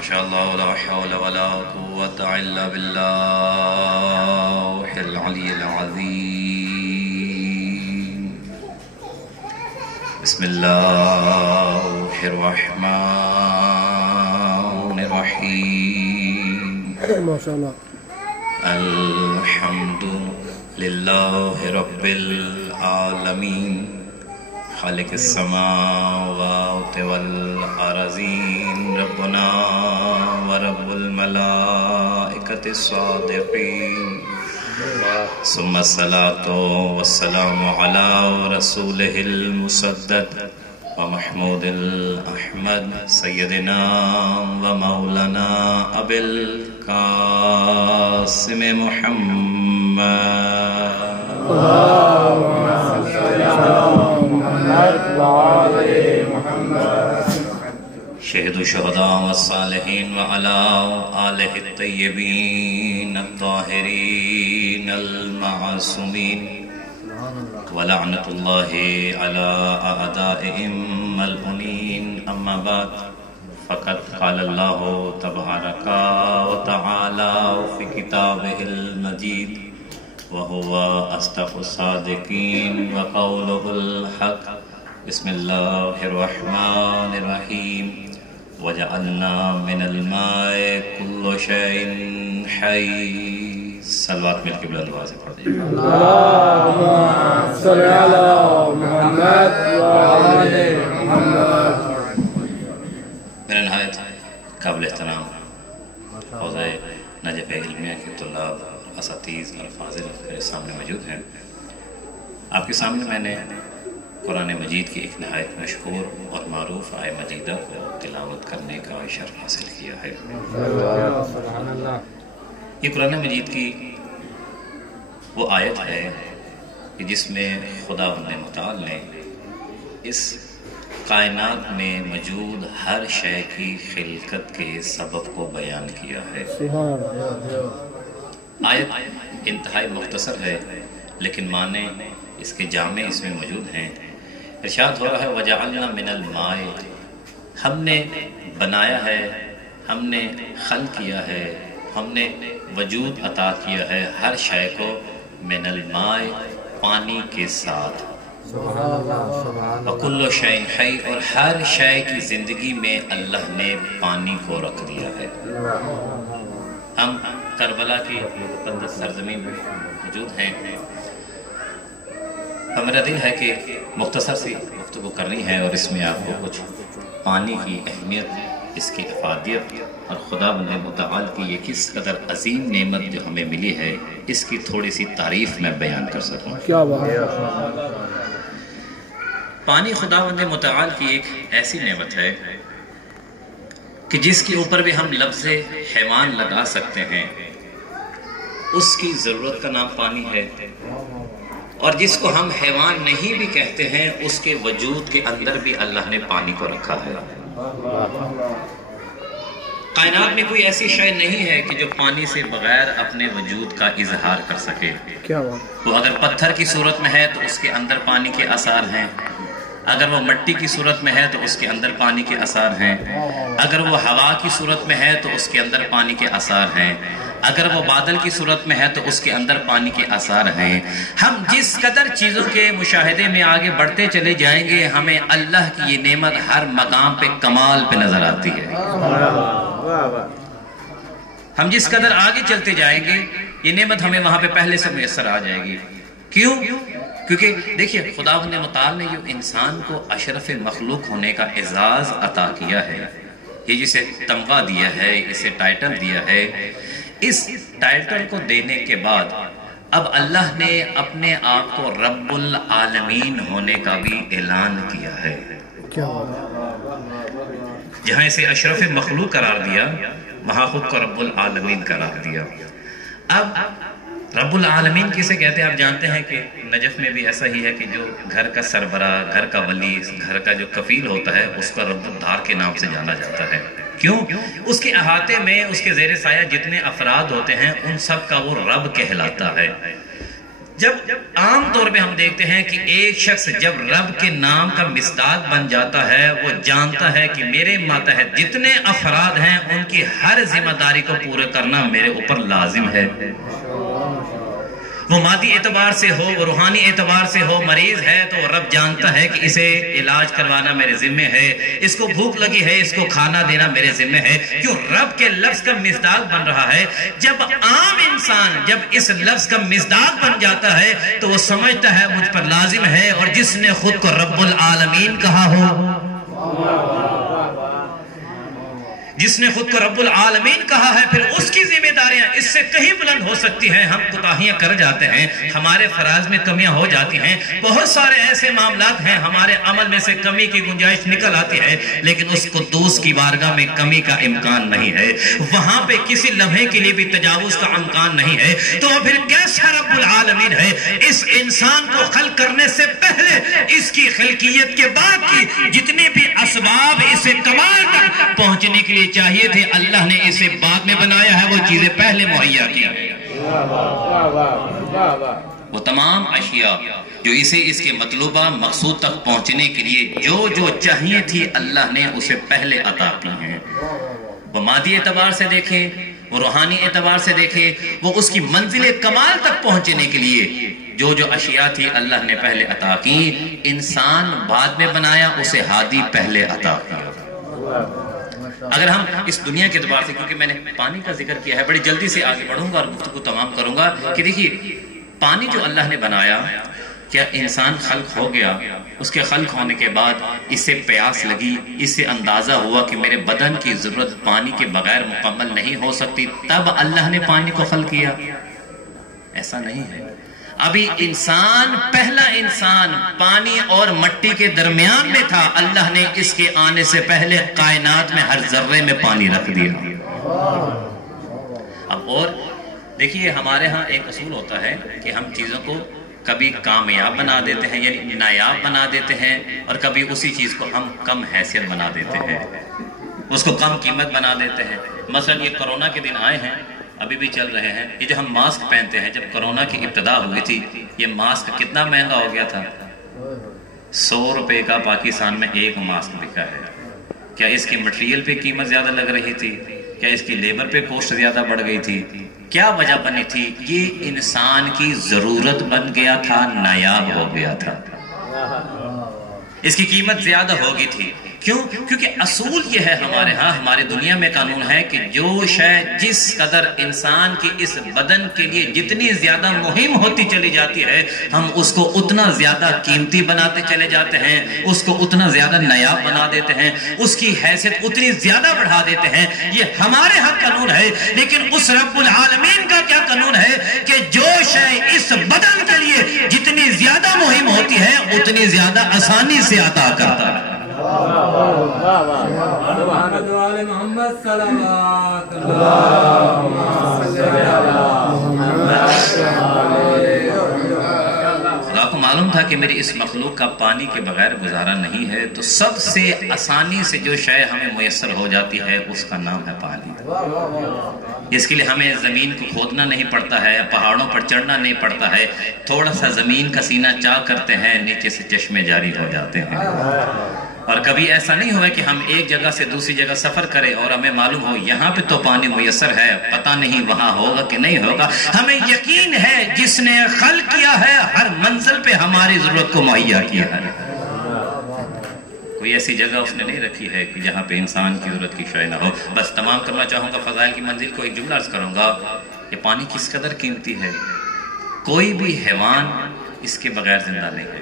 شاء اللہ لا حول ولا قوة الا باللہ العلی العظیم. بسم اللہ الرحمن الرحیم. ما شاء اللہ. الحمد للہ رب العالمین خالق السماوات والارضین ربنا ورب الملائکۃ الصادقین ثم الصلاة والسلام علی رسولہ المسدد ومحمود الأحمد سیدنا ومولانا ابی القاسم محمد. شہد الشہداء والصالحین وعلی آلہ الطیبین الطاہرین المعصومین ولعنت اللہ علی اعدائہم ملعونین. اما بعد فقد قال اللہ تبارک وتعالی فی کتابہ المجید وهو أصدق الصادقين وقوله الحق. بسم الله الرحمن الرحيم. وجعلنا من الماء كل شيء حي. صلوات مل کے بلند آواز سے پڑھ دیجیے. اللهم صل على محمد وآل محمد. میرے نہایت قابل احترام حوزہ نجف علمیہ کے طلاب اساتذہ اور فاضل میرے سامنے موجود ہیں. آپ کے سامنے میں نے قرآن مجید کی ایک نہایت مشہور اور معروف آیہ مجیدہ کو تلاوت کرنے کا شرف حاصل کیا ہے. یہ قرآن مجید کی وہ آیت ہے کہ جس میں خداوند متعال نے اس کائنات میں موجود ہر شے کی خلقت کے سبب کو بیان کیا ہے. آیت انتہائی مختصر ہے لیکن معنی اس کے جامع اس میں موجود ہیں. ارشاد ہو رہا ہے وَجَعَلْنَا مِنَ الْمَاءِ، ہم نے بنایا ہے، ہم نے خلق کیا ہے، ہم نے وجود عطا کیا ہے ہر شے کو من الماء پانی کے ساتھ. وَكُلُّ شَيْءٍ حَيٍّ، اور ہر شے کی زندگی میں اللہ نے پانی کو رکھ دیا ہے. ہم کربلا کی مقدس سرزمین میں موجود ہیں. میرا دل ہے کہ مختصر سی گفتگو کرنی ہے اور اس میں آپ کو کچھ پانی کی اہمیت، اس کی افادیت اور خداوند متعال کی یہ کس قدر عظیم نعمت جو ہمیں ملی ہے اس کی تھوڑی سی تعریف میں بیان کر سکوں. کیا بات ہے. پانی خداوند متعال کی ایک ایسی نعمت ہے کہ جس کے اوپر بھی ہم لفظ حیوان لگا سکتے ہیں. اس کی ضرورت کا نام پانی ہے، اور جس کو ہم حیوان نہیں بھی کہتے ہیں اس کے وجود کے اندر بھی اللہ نے پانی کو رکھا ہے. کائنات میں کوئی ایسی شے نہیں ہے کہ جو پانی سے بغیر اپنے وجود کا اظہار کر سکے. کیا بات. وہ اگر پتھر کی صورت میں ہے تو اس کے اندر پانی کے آثار ہیں، اگر وہ مٹی کی صورت میں ہے تو اس کے اندر پانی کے آثار ہیں، اگر وہ ہوا کی صورت میں ہے تو اس کے اندر پانی کے آثار ہیں، اگر وہ بادل کی صورت میں ہے تو اس کے اندر پانی کے آثار ہیں. ہم جس قدر چیزوں کے مشاہدے میں آگے بڑھتے چلے جائیں گے ہمیں اللہ کی یہ نعمت ہر مقام پہ کمال پہ نظر آتی ہے. ہم جس قدر آگے چلتے جائیں گے یہ نعمت ہمیں وہاں پہ پہلے سے میسر آ جائے گی. کیوں؟ کیونکہ دیکھیے خداوند متعال نے جو انسان کو اشرف مخلوق ہونے کا اعزاز عطا کیا ہے، یہ جسے تمغہ دیا ہے، اسے ٹائٹل دیا ہے، اس ٹائٹل کو دینے کے بعد اب اللہ نے اپنے آپ کو رب العالمین ہونے کا بھی اعلان کیا ہے. جہاں اسے اشرف مخلوق قرار دیا وہاں خود کو رب العالمین قرار دیا. اب رب العالمین کسے کہتے ہیں آپ جانتے ہیں کہ نجف میں بھی ایسا ہی ہے کہ جو گھر کا سربراہ، گھر کا ولی، گھر کا جو کفیل ہوتا ہے اس کا رب الدار کے نام سے جانا جاتا ہے. کیوں؟ اس کے احاطے میں اس کے زیر سایہ جتنے افراد ہوتے ہیں ان سب کا وہ رب کہلاتا ہے. جب عام طور پہ ہم دیکھتے ہیں کہ ایک شخص جب رب کے نام کا مصداق بن جاتا ہے، وہ جانتا ہے کہ میرے ماتحت جتنے افراد ہیں ان کی ہر ذمہ داری کو پورا کرنا میرے اوپر لازم ہے۔ وہ مادی اعتبار سے ہو، وہ روحانی اعتبار سے ہو، مریض ہے تو رب جانتا ہے کہ اسے علاج کروانا میرے ذمہ ہے، اس کو بھوک لگی ہے، اس کو کھانا دینا میرے ذمہ ہے۔ کیوں؟ رب کے لفظ کا مصداق بن رہا ہے۔ جب عام انسان جب اس لفظ کا مصداق بن جاتا ہے تو وہ سمجھتا ہے مجھ پر لازم ہے، اور جس نے خود کو رب العالمین کہا ہو، جس نے خود کو رب العالمین کہا ہے، پھر اس کی ذمہ داریاں اس سے کہیں بلند ہو سکتی ہیں۔ ہم کوتاہیاں کر جاتے ہیں، ہمارے فرائض میں کمیاں ہو جاتی ہیں، بہت سارے ایسے معاملات ہیں ہمارے عمل میں سے کمی کی گنجائش نکل آتی ہے، لیکن اس قدوس کی بارگاہ میں کمی کا امکان نہیں ہے، وہاں پہ کسی لمحے کے لیے بھی تجاوز کا امکان نہیں ہے۔ تو پھر کیسا رب العالمین ہے؟ اس انسان کو خلق کرنے سے پہلے، اس کی خلقیت کے بعد کی جتنے بھی اسباب اسے کمال تک پہنچنے کے لیے چاہیے تھے، اللہ نے اسے بعد میں بنایا ہے، وہ چیزیں پہلے مہیا کی۔ وہ تمام اشیاء جو اسے اس کے مطلوبہ مقصود تک پہنچنے کے لیے جو چاہیے تھی، اللہ نے اسے پہلے عطا کی ہیں۔ وہ مادی اعتبار سے دیکھیں، وہ روحانی اعتبار سے دیکھیں، وہ اس کی منزل کمال تک پہنچنے کے لیے جو اشیاء تھی اللہ نے پہلے عطا کی۔ انسان بعد میں بنایا، اسے ہادی پہلے عطا کیا۔ اگر ہم اس دنیا کے اعتبار سے، کیونکہ میں نے پانی کا ذکر کیا ہے، بڑی جلدی سے آگے بڑھوں گا اور گفتگو تمام کروں گا کہ دیکھیے پانی جو اللہ نے بنایا، کیا انسان خلق ہو گیا، اس کے خلق ہونے کے بعد اسے پیاس لگی، اسے اندازہ ہوا کہ میرے بدن کی ضرورت پانی کے بغیر مکمل نہیں ہو سکتی، تب اللہ نے پانی کو خلق کیا؟ ایسا نہیں ہے۔ ابھی انسان، پہلا انسان پانی اور مٹی کے درمیان میں تھا، اللہ نے اس کے آنے سے پہلے کائنات میں ہر ذرے میں پانی رکھ دیا۔ اب اور دیکھیے ہمارے ہاں ایک اصول ہوتا ہے کہ ہم چیزوں کو کبھی کامیاب بنا دیتے ہیں، یعنی نایاب بنا دیتے ہیں، اور کبھی اسی چیز کو ہم کم حیثیت بنا دیتے ہیں، اس کو کم قیمت بنا دیتے ہیں۔ مثلا یہ کرونا کے دن آئے ہیں، ابھی بھی چل رہے ہیں، یہ جو ہم ماسک پہنتے ہیں، جب کرونا کی ابتدا ہوئی تھی یہ ماسک کتنا مہنگا ہو گیا تھا؟ 100 روپے کا پاکستان میں ایک ماسک بکا ہے۔ کیا اس کی مٹیریل پہ قیمت زیادہ لگ رہی تھی؟ کیا اس کی لیبر پہ کوسٹ زیادہ بڑھ گئی تھی؟ کیا وجہ بنی تھی؟ یہ انسان کی ضرورت بن گیا تھا، نایاب ہو گیا تھا، اس کی قیمت زیادہ ہو گئی تھی۔ کیوں؟ کیونکہ اصول یہ ہے ہمارے ہاں، ہماری دنیا میں قانون ہے کہ جو شے جس قدر انسان کی اس بدن کے لیے جتنی زیادہ مہم ہوتی چلی جاتی ہے، ہم اس کو اتنا زیادہ قیمتی بناتے چلے جاتے ہیں، اس کو اتنا زیادہ نایاب بنا دیتے ہیں، اس کی حیثیت اتنی زیادہ بڑھا دیتے ہیں۔ یہ ہمارے ہاں قانون ہے، لیکن اس رب العالمین کا کیا قانون ہے کہ جو شے اس بدن کے لیے جتنی زیادہ مہم ہوتی ہے اتنی زیادہ آسانی سے عطا کرتا ہے۔ آپ کو معلوم تھا کہ میری اس مخلوق کا پانی کے بغیر گزارا نہیں ہے، تو سب سے آسانی سے جو شے ہمیں میسر ہو جاتی ہے اس کا نام ہے پانی۔ اس کے لیے ہمیں زمین کو کھودنا نہیں پڑتا ہے، پہاڑوں پر چڑھنا نہیں پڑتا ہے، تھوڑا سا زمین کا سینہ چاک کرتے ہیں، نیچے سے چشمے جاری ہو جاتے ہیں۔ اور کبھی ایسا نہیں ہوا کہ ہم ایک جگہ سے دوسری جگہ سفر کریں اور ہمیں معلوم ہو یہاں پہ تو پانی میسر ہے، پتہ نہیں وہاں ہوگا کہ نہیں ہوگا۔ ہمیں یقین ہے جس نے خلق کیا ہے ہر منزل پہ ہماری ضرورت کو مہیا کیا ہے، کوئی ایسی جگہ اس نے نہیں رکھی ہے کہ جہاں پہ انسان کی ضرورت کی شے نہ ہو۔ بس تمام کرنا چاہوں گا فضائل کی منزل کو، ایک جملہ عرض کروں گا، یہ پانی کس قدر قیمتی ہے۔ کوئی بھی حیوان اس کے بغیر زندہ نہیں ہے۔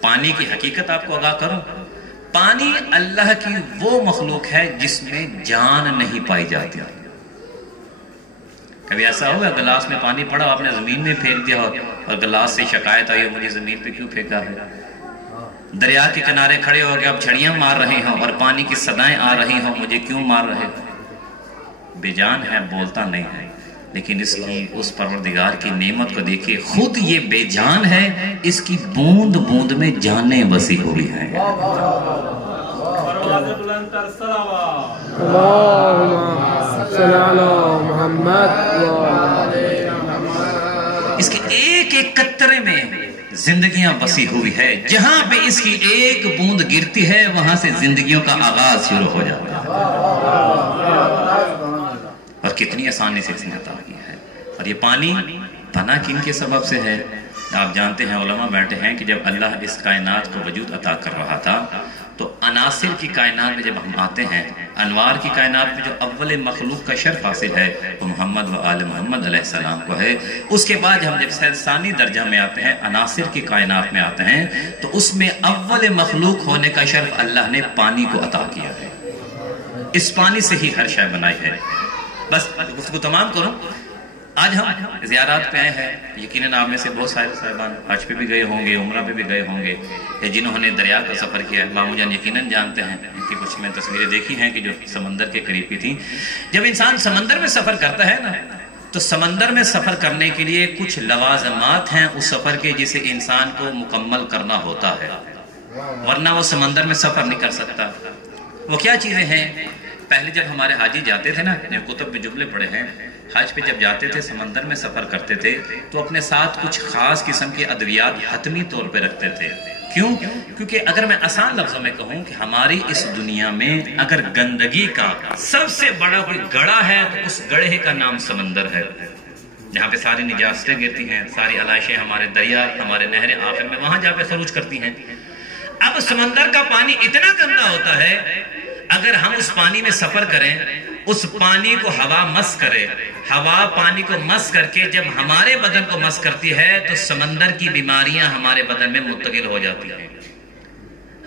پانی کی حقیقت آپ کو آگاہ کروں، پانی اللہ کی وہ مخلوق ہے جس میں جان نہیں پائی جاتی۔ کبھی ایسا ہوگا گلاس میں پانی پڑا آپ نے زمین میں پھینک دیا ہو اور گلاس سے شکایت آئی مجھے زمین پہ کیوں پھینکا ہے؟ دریا کے کنارے کھڑے ہو گئے آپ چھڑیاں مار رہے ہوں اور پانی کی صدائیں آ رہی ہوں مجھے کیوں مار رہے؟ بے جان ہے، بولتا نہیں ہے، لیکن اس کی اس پروردگار کی نعمت کو دیکھیے، خود یہ بے جان ہے، اس کی بوند بوند میں جانیں بسی ہوئی ہیں۔ اس کے ایک ایک ایک قطرے میں زندگیاں بسی ہوئی ہے. جہاں پہ اس کی ایک بوند گرتی ہے وہاں سے زندگیوں کا آغاز شروع ہو جاتا ہے. اور کتنی آسانی سے اس نے عطا کیا ہے. اور یہ پانی بنا کن کے سبب سے ہے؟ آپ جانتے ہیں، علماء بیٹھے ہیں کہ جب اللہ اس کائنات کو وجود عطا کر رہا تھا تو عناصر کی کائنات میں جب ہم آتے ہیں، انوار کی کائنات میں جو اول مخلوق کا شرف حاصل ہے وہ محمد و آل محمد علیہ السلام کو ہے. اس کے بعد ہم جب ثانی درجہ میں آتے ہیں، عناصر کی کائنات میں آتے ہیں، تو اس میں اول مخلوق ہونے کا شرف اللہ نے پانی کو عطا کیا ہے. اس پانی سے ہی ہر شے بنائی ہے. بس گفتگو تمام کروں. آج ہم زیارات پہ آئے ہیں. یقیناً آپ میں سے بہت سارے صاحبان حج پہ بھی گئے ہوں گے، عمرہ پہ بھی گئے ہوں گے، جنہوں نے دریا کا سفر کیا ہے. مامو جان یقیناً جانتے ہیں، ان کی کچھ میں تصویریں دیکھی ہیں کہ جو سمندر کے قریب کی تھیں. جب انسان سمندر میں سفر کرتا ہے نا، تو سمندر میں سفر کرنے کے لیے کچھ لوازمات ہیں اس سفر کے جسے انسان کو مکمل کرنا ہوتا ہے، ورنہ وہ سمندر میں سفر نہیں کر سکتا. وہ کیا چیزیں ہیں؟ پہلے جب ہمارے حاجی جاتے تھے نا، کتب میں جملے پڑے ہیں، حج پہ جب جاتے تھے سمندر میں سفر کرتے تھے تو اپنے ساتھ کچھ خاص قسم کی ادویات حتمی طور پہ رکھتے تھے. کیوں؟ کیونکہ اگر میں آسان لفظوں میں کہوں کہ ہماری اس دنیا میں اگر گندگی کا سب سے بڑا کوئی گڑھا ہے تو اس گڑھے کا نام سمندر ہے، جہاں پہ ساری نجاستیں گرتی ہیں، ساری علائشیں ہمارے دریا، ہمارے نہریں آخر میں وہاں جا پہ خروج کرتی ہیں. اب سمندر کا پانی اتنا گندا ہوتا ہے، اگر ہم اس پانی میں سفر کریں، اس پانی کو ہوا مس کرے، ہوا پانی کو مس کر کے جب ہمارے بدن کو مس کرتی ہے تو سمندر کی بیماریاں ہمارے بدن میں منتقل ہو جاتی ہیں.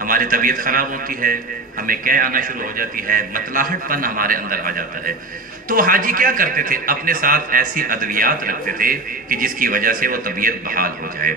ہماری طبیعت خراب ہوتی ہے، ہمیں قے آنا شروع ہو جاتی ہے، متلاحٹ پن ہمارے اندر آ جاتا ہے. تو حاجی کیا کرتے تھے؟ اپنے ساتھ ایسی ادویات رکھتے تھے کہ جس کی وجہ سے وہ طبیعت بحال ہو جائے.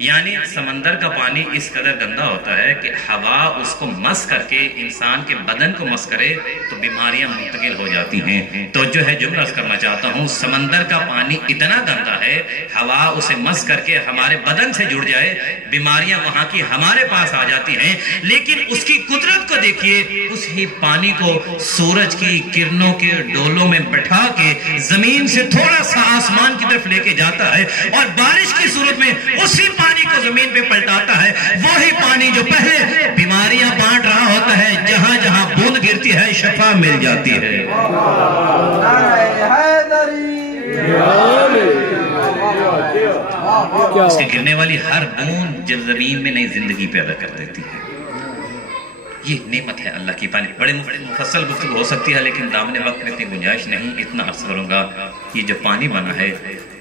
یعنی سمندر کا پانی اس قدر گندا ہوتا ہے کہ ہوا اس کو مس کر کے انسان کے بدن کو مس کرے تو بیماریاں منتقل ہو جاتی ہیں. تو جو ہے جملہ عرض کرنا چاہتا ہوں، سمندر کا پانی اتنا گندا ہے، ہوا اسے مس کر کے ہمارے بدن سے جڑ جائے، بیماریاں وہاں کی ہمارے پاس آ جاتی ہیں. لیکن اس کی قدرت کو دیکھیے، اس ہی پانی کو سورج کی کرنوں کے ڈولوں میں بٹھا کے زمین سے تھوڑا سا آسمان کی طرف لے کے جاتا ہے، اور بارش کی صورت میں اسی پانی کو زمین پہ پلٹاتا ہے. وہی پانی جو پہلے بیماریاں بانٹ رہا ہوتا ہے، جہاں جہاں بوند گرتی ہے شفا مل جاتی ہے. اس کے گرنے والی ہر بوند جب زمین میں نئی زندگی پیدا کر دیتی ہے. یہ نعمت ہے اللہ کی. پانی بڑے مفصل گفتگو ہو سکتی ہے، لیکن دامن وقت میں اتنی گنجائش نہیں. اتنا عرض کروں گا، یہ جو پانی بنا ہے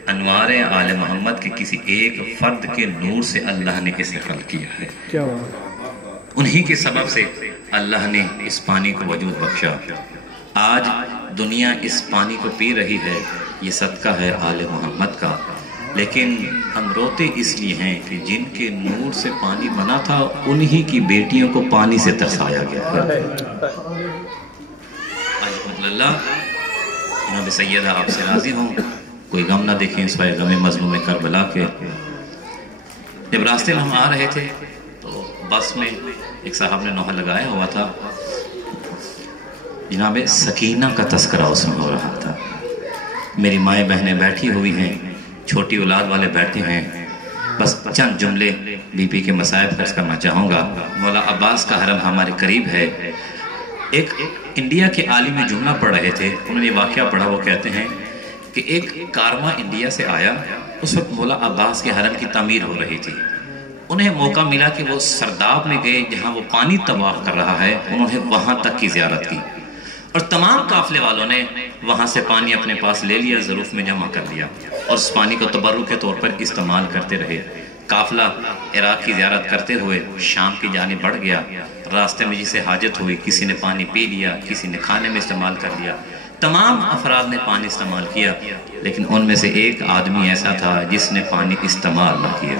انوار آل محمد کے کسی ایک فرد کے نور سے اللہ نے اسے خلق کیا ہے. انہی کے سبب سے اللہ نے اس پانی کو وجود بخشا. آج دنیا اس پانی کو پی رہی ہے، یہ صدقہ ہے آل محمد کا. لیکن ہم روتے اس لیے ہیں کہ جن کے نور سے پانی بنا تھا انہی کی بیٹیوں کو پانی سے ترسایا گیا ہے. اللہ جناب سیدہ آپ سے راضی ہوں، کوئی غم نہ دیکھیں اس وقت غم مظلوم کربلا کے. جب راستے میں ہم آ رہے تھے تو بس میں ایک صاحب نے نوحہ لگایا ہوا تھا، جناب سکینہ کا تذکرہ اس میں ہو رہا تھا. میری مائیں بہنیں بیٹھی ہوئی ہیں، چھوٹی اولاد والے بیٹھے ہیں. بس چند جملے بی پی کے مصائب خرچ کرنا چاہوں گا. مولا عباس کا حرم ہمارے قریب ہے. ایک انڈیا کے عالم جملہ پڑھ رہے تھے، انہوں نے واقعہ پڑھا. وہ کہتے ہیں کہ ایک کارواں انڈیا سے آیا، اس وقت مولا عباس کے حرم کی تعمیر ہو رہی تھی. انہیں موقع ملا کہ وہ سرداب میں گئے جہاں وہ پانی طواف کر رہا ہے. انہوں نے وہاں تک کی زیارت کی اور تمام قافلے والوں نے وہاں سے پانی اپنے پاس لے لیا، ظروف میں جمع کر لیا اور اس پانی کو تبرک کے طور پر استعمال کرتے رہے. قافلہ عراق کی زیارت کرتے ہوئے شام کی جانب بڑھ گیا. راستے میں جسے حاجت ہوئی کسی نے پانی پی لیا، کسی نے کھانے میں استعمال کر لیا. تمام افراد نے پانی استعمال کیا، لیکن ان میں سے ایک آدمی ایسا تھا جس نے پانی استعمال نہ کیا.